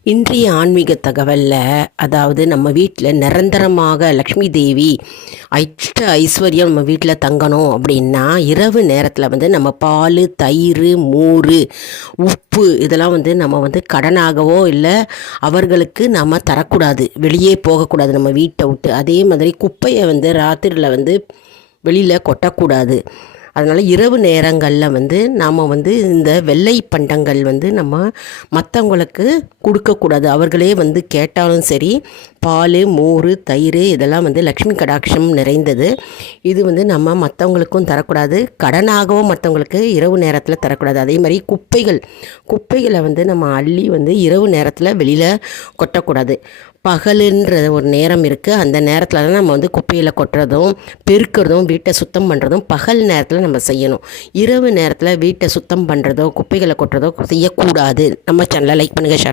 இன்றைய ஆன்மீக தகவலில் அதாவது நம்ம வீட்டில் நிரந்தரமாக லக்ஷ்மி தேவி ஐஸ்வர்யம் நம்ம வீட்டில் தங்கணும் அப்படின்னா இரவு நேரத்தில் வந்து நம்ம பால், தயிர், மோர், உப்பு இதெல்லாம் வந்து நம்ம கடனாகவோ இல்லை அவர்களுக்கு நம்ம தரக்கூடாது, வெளியே போகக்கூடாது நம்ம வீட்டை விட்டு. அதே மாதிரி குப்பையை ராத்திரியில் வெளியில் கொட்டக்கூடாது. அதனால் இரவு நேரங்களில் நாம் இந்த வெள்ளை பண்டங்கள் நம்ம மற்றவங்களுக்கு கொடுக்கக்கூடாது. அவர்களே கேட்டாலும் சரி, பால், மோர், தயிர் இதெல்லாம் லக்ஷ்மி கடாட்சம் நிறைந்தது. இது நம்ம மற்றவங்களுக்கும் தரக்கூடாது, கடனாகவும் மற்றவங்களுக்கு இரவு நேரத்தில் தரக்கூடாது. அதே மாதிரி குப்பைகளை நம்ம அள்ளி இரவு நேரத்தில் வெளியில் கொட்டக்கூடாது. பகலுன்ற ஒரு நேரம் இருக்குது, அந்த நேரத்தில் தான் நம்ம குப்பையில் கொட்டுறதும் பெருக்கிறதும் வீட்டை சுத்தம் பண்ணுறதும் பகல் நேரத்தில் நம்ம செய்யணும். இரவு நேரத்தில் வீட்டை சுத்தம் பண்ணுறதோ குப்பைகளை கொட்டுறதோ செய்யக்கூடாது. நம்ம சேனலை லைக் பண்ணுங்கள், ஷேர்